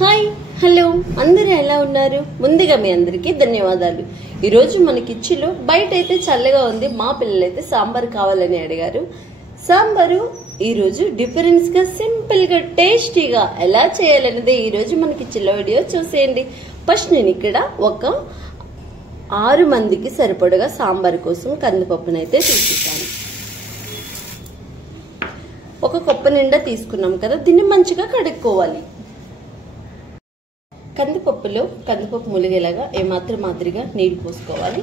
Hi hello అందరూ ఎలా ఉన్నారు? ముందుగా మీ అందరికీ ధన్యవాదాలు. ఈరోజు మన కిచెన్లో బయట అయితే చల్లగా ఉంది, మా పిల్లలైతే సాంబార్ కావాలని అడిగారు. సాంబారు ఈరోజు డిఫరెన్స్ గా సింపుల్ గా టేస్టీగా ఎలా చేయాలనేది ఈరోజు మన కిచెన్లో వీడియో చూసేయండి. ఫస్ట్ నేను ఇక్కడ ఒక 6 మందికి సరిపడగా సాంబార్ కోసం కందిపప్పునైతే తీసుకుంటాను. ఒక కప్పు నిండా తీసుకున్నాం కదా, దీన్ని మంచిగా కడుక్కోవాలి. కందిపప్పు ములిగేలాగా ఏమాత్రం మాదిరిగా నీళ్ళు పోసుకోవాలి.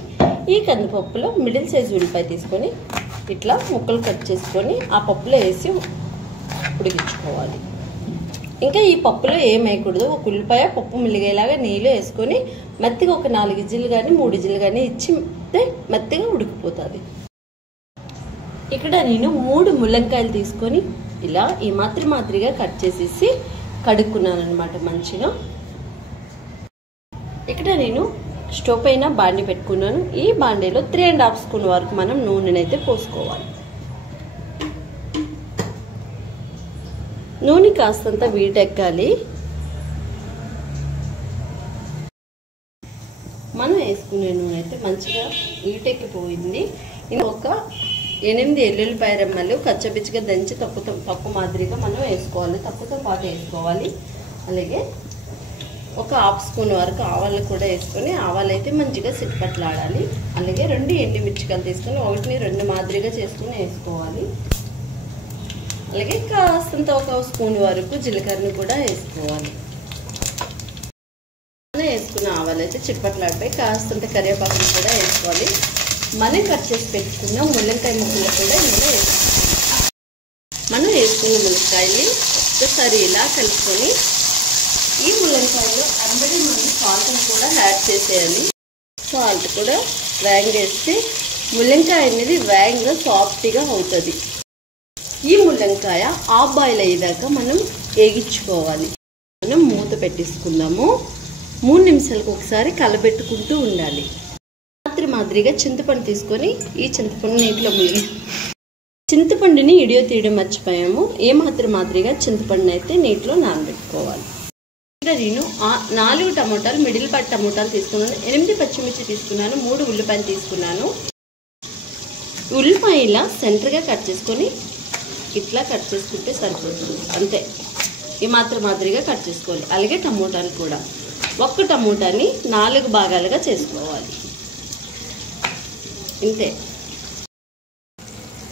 ఈ కందిపప్పులో మిడిల్ సైజు ఉల్లిపాయ తీసుకొని ఇట్లా ముక్కలు కట్ చేసుకొని ఆ పప్పులో వేసి ఉడికించుకోవాలి. ఇంకా ఈ పప్పులో ఏం వేయకూడదు, ఒక ఉల్లిపాయ పప్పు ములిగేలాగా నీళ్ళు వేసుకొని మెత్తగా ఒక 4 విజిల్లు కానీ 3 విజిల్లు కానీ ఇచ్చి మెత్తగా ఉడికిపోతుంది. ఇక్కడ నేను 3 ముల్లంకాయలు తీసుకొని ఇలా ఈ మాదిరిగా కట్ చేసేసి కడుక్కున్నాను అనమాట మంచిగా. ఇక్కడ నేను స్టవ్ పైన బాండి పెట్టుకున్నాను. ఈ బాండీలో 3.5 స్పూన్ వరకు మనం నూనెనైతే పోసుకోవాలి. నూనె కాస్తంత వీటెక్కాలి. మనం వేసుకునే నూనె అయితే మంచిగా వీటెక్కిపోయింది. ఒక 8 ఎల్లుల్లిపాయ రెమ్మలు కచ్చపిచ్చిగా దంచి తప్పు మాదిరిగా మనం వేసుకోవాలి, తప్పుతో పాటు వేసుకోవాలి. అలాగే ఒక 1/2 స్పూన్ వరకు ఆవాలు కూడా వేసుకొని ఆవాలు అయితే మంచిగా సిట్పట్లాడాలి. అలాగే 2 ఎండుమిర్చికలు తీసుకొని 1ని 2 మాదిరిగా చేసుకుని వేసుకోవాలి. అలాగే కాస్తంత 1 స్పూన్ వరకు జీలకర్రను కూడా వేసుకోవాలి. వేసుకున్న ఆవాలు అయితే చిట్పట్లాడిపోయి కాస్తంత కరివేపాకును కూడా వేసుకోవాలి. మనం కట్ చేసి పెట్టుకున్న ముల్లంకాయ ముక్కలు కూడా ఇందులో వేసుకోవాలి. మనం వేసుకున్న ములక్కాయని ఒక్కసారి ఇలా కలుపుకొని ఈ ముల్లంకాయలో అందరూ మనం సాల్ట్ని కూడా యాడ్ చేసేయాలి. సాల్ట్ కూడా వేగేస్తే ముల్లంకాయ అనేది వేగంగా సాఫ్ట్గా అవుతుంది. ఈ ముల్లంకాయ హాఫ్ బాయిల్ అయ్యేదాకా మనం వేగించుకోవాలి. మనం మూత పెట్టేసుకుందాము. 3 నిమిషాలకు ఒకసారి కలబెట్టుకుంటూ ఉండాలి. మాదిరిగా చింతపండు తీసుకొని ఈ చింతపండు నీటిలో చింతపండుని ఇడియో తీయడం మర్చిపోయాము. మాదిరిగా చింతపండుని అయితే నీటిలో నానబెట్టుకోవాలి. ఇక్కడ నేను 4 టమోటాలు మిడిల్ పార్ట్ టమోటాలు తీసుకున్నాను. 8 పచ్చిమిర్చి తీసుకున్నాను. 3 ఉల్లిపాయలు తీసుకున్నాను. ఉల్లిపాయ ఇలా సెంటర్గా కట్ చేసుకొని ఇట్లా కట్ చేసుకుంటే సరిపోతుంది. అంతే, ఈ మాదిరిగా కట్ చేసుకోవాలి. అలాగే టమోటాలు కూడా ఒక్క టమోటాని 4 భాగాలుగా చేసుకోవాలి. ఇంతే.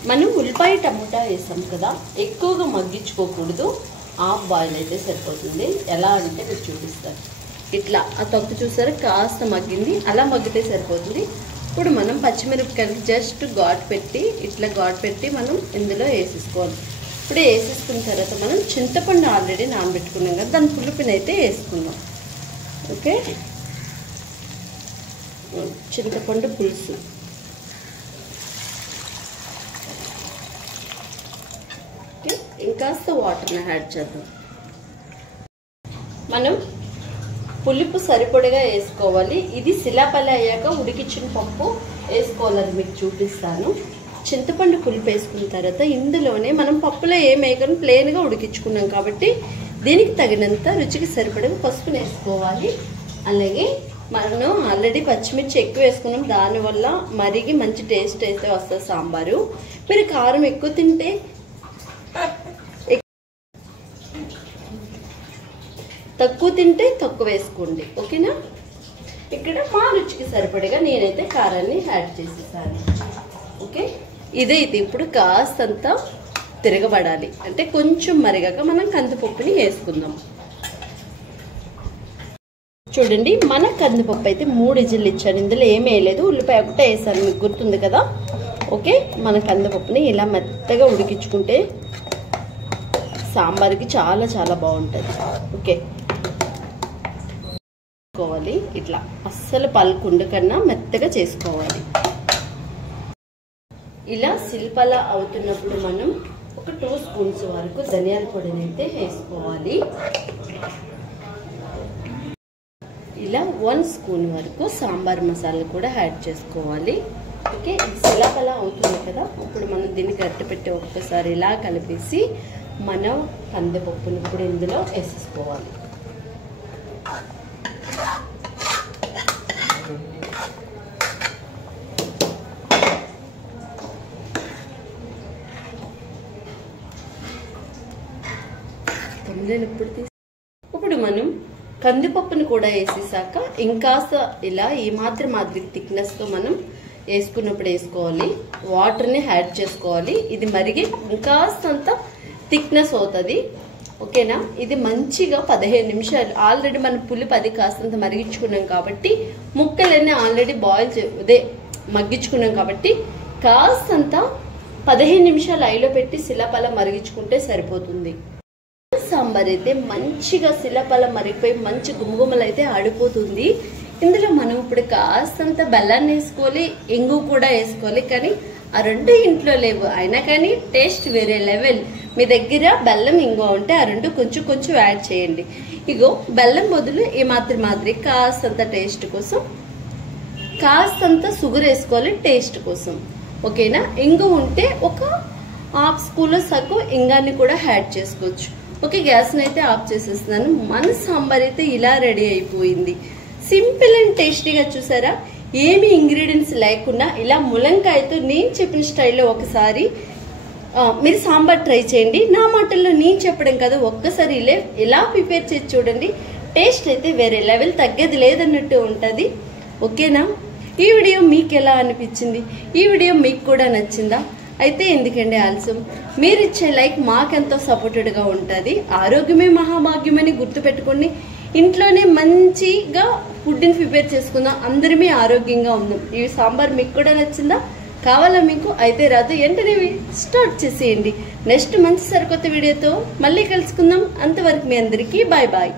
మనం ఉల్లిపాయ టమోటా వేసాం కదా, ఎక్కువగా మగ్గించుకోకూడదు, హాఫ్ బాయిల్ అయితే సరిపోతుంది. ఎలా అంటే మీరు చూపిస్తారు. ఇట్లా ఆ తొక్కు చూసారు కాస్త మగ్గింది, అలా మగ్గితే సరిపోతుంది. ఇప్పుడు మనం పచ్చిమిరపకాయలు జస్ట్ ఘాటు పెట్టి మనం ఇందులో వేసేసుకోవాలి. ఇప్పుడు వేసేసుకున్న తర్వాత మనం చింతపండు ఆల్రెడీ నానబెట్టుకున్నాం కదా, దాని పులుపునైతే వేసుకుందాం. ఓకే, చింతపండు పులుసు ఇంకాస్త వాటర్ని యాడ్ చేద్దాం. మనం పులుపు సరిపడగా వేసుకోవాలి. ఇది శిలాపల్లి అయ్యాక ఉడికించిన పప్పు వేసుకోవాలని మీకు చూపిస్తాను. చింతపండు పులుపు వేసుకున్న తర్వాత ఇందులోనే మనం పప్పులో ఏం వేయకుండా ప్లెయిన్గా ఉడికించుకున్నాం కాబట్టి దీనికి తగినంత రుచికి సరిపడగా పసుపుని వేసుకోవాలి. అలాగే మనం ఆల్రెడీ పచ్చిమిర్చి ఎక్కువ వేసుకున్నాం, దానివల్ల మరిగి మంచి టేస్ట్ అయితే వస్తుంది సాంబారు. మీరు కారం ఎక్కువ తింటే తక్కువ తింటే తక్కువ వేసుకోండి, ఓకేనా. ఇక్కడ మా రుచికి సరిపడగా నేనైతే కారాన్ని యాడ్ చేసేసాను. ఓకే, ఇదే ఇప్పుడు కాస్తంత తిరగబడాలి, అంటే కొంచెం మరిగాక మనం కందిపప్పుని వేసుకుందాం. చూడండి, మన కందిపప్పు అయితే 3 విజిల్లు ఇచ్చాను. ఇందులో ఏమీ వేయలేదు, ఉల్లిపాయ ఒకటే వేసాను, మీకు గుర్తుంది కదా. ఓకే, మన కందిపప్పుని ఇలా మెత్తగా ఉడికించుకుంటే సాంబార్కి చాలా చాలా బాగుంటుంది. ఓకే, ఇట్లా అస్సలు పలుకుండ కన్నా మెత్తగా చేసుకోవాలి. ఇలా శిల్పలా అవుతున్నప్పుడు మనం ఒక 2 స్పూన్స్ వరకు ధనియాల పొడిని అయితే వేసుకోవాలి. ఇలా 1 స్పూన్ వరకు సాంబార్ మసాలా కూడా యాడ్ చేసుకోవాలి. ఓకే, ఇది శిలాపలా అవుతుంది కదా. ఇప్పుడు మనం దీన్ని గట్టి పెట్టి ఒక్కసారి ఇలా కలిపేసి మనం కందిపప్పుని కూడా ఇందులో వేసేసుకోవాలి. ఇప్పుడు మనం కందిపప్పును కూడా వేసేసాక ఇంకాస్త ఇలా ఈ మాత్రం థిక్నెస్ తో మనం వేసుకున్నప్పుడు వేసుకోవాలి. వాటర్ని యాడ్ చేసుకోవాలి. ఇది మరిగి ఇంకాస్తంత థిక్నెస్ అవుతుంది. ఓకేనా? ఇది మంచిగా 15 నిమిషాలు ఆల్రెడీ మనం పులి 10 కాస్తంత మరిగించుకున్నాం కాబట్టి ముక్కలన్నీ ఆల్రెడీ మగ్గించుకున్నాం కాబట్టి కాస్తంత 15 నిమిషాలు ఐలో పెట్టి శిలపల మరిగించుకుంటే సరిపోతుంది. సాంబార్ అయితే మంచిగా శిలపల మరిగిపోయి మంచి గుమగుమలు అయితే ఆడిపోతుంది. ఇందులో మనం ఇప్పుడు కాస్తంత బెల్లాన్ని వేసుకోవాలి, ఇంగు కూడా వేసుకోవాలి. కానీ ఆ రెండు ఇంట్లో లేవు, అయినా కానీ టేస్ట్ వేరే లెవెల్. మీ దగ్గర బెల్లం ఇంగు ఉంటే ఆ రెండు కొంచెం కొంచెం యాడ్ చేయండి. ఇగో బెల్లం బదులు ఈ మాదిరి కాస్తంత టేస్ట్ కోసం కాస్తంత షుగర్ వేసుకోవాలి టేస్ట్ కోసం. ఓకేనా? ఇంగు ఉంటే ఒక హాఫ్ స్పూన్ సగ్గు ఇంగాన్ని కూడా యాడ్ చేసుకోవచ్చు. ఓకే, గ్యాస్ని అయితే ఆఫ్ చేసేస్తున్నాను. మన సాంబార్ అయితే ఇలా రెడీ అయిపోయింది. సింపుల్ అండ్ టేస్టీగా చూసారా? ఏమి ఇంగ్రీడియంట్స్ లేకుండా ఇలా ములంకాయతో నేను చెప్పిన స్టైల్లో ఒకసారి మీరు సాంబార్ ట్రై చేయండి. నా మాటల్లో నేను చెప్పడం కదా, ఒక్కసారి ఇలా ప్రిపేర్ చేసి చూడండి. టేస్ట్ అయితే వేరే లెవెల్, తగ్గేది లేదన్నట్టు ఉంటుంది. ఓకేనా? ఈ వీడియో మీకు ఎలా అనిపించింది? ఈ వీడియో మీకు కూడా నచ్చిందా? అయితే ఎందుకండి ఆలస్యం, మీరు ఇచ్చే లైక్ మాకెంతో సపోర్టెడ్గా ఉంటుంది. ఆరోగ్యమే మహాభాగ్యమని గుర్తుపెట్టుకోండి. ఇంట్లోనే మంచిగా ఫుడ్ని ప్రిపేర్ చేసుకుందాం, అందరిమీ ఆరోగ్యంగా ఉందాం. ఈ సాంబార్ మీకు కూడా నచ్చిందా? కావాలా మీకు? అయితే రాదు వెంటనే స్టార్ట్ చేసేయండి. నెక్స్ట్ మంచి సరికొత్త వీడియోతో మళ్ళీ కలుసుకుందాం. అంతవరకు మీ అందరికీ బాయ్ బాయ్.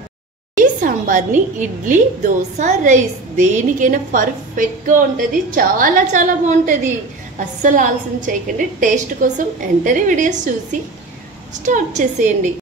ఈ సాంబార్ని ఇడ్లీ, దోశ, రైస్ దేనికైనా పర్ఫెక్ట్గా ఉంటుంది. చాలా చాలా బాగుంటుంది. అస్సలు ఆలస్యం చేయకండి. టేస్ట్ కోసం వెంటనే వీడియోస్ చూసి స్టార్ట్ చేసేయండి.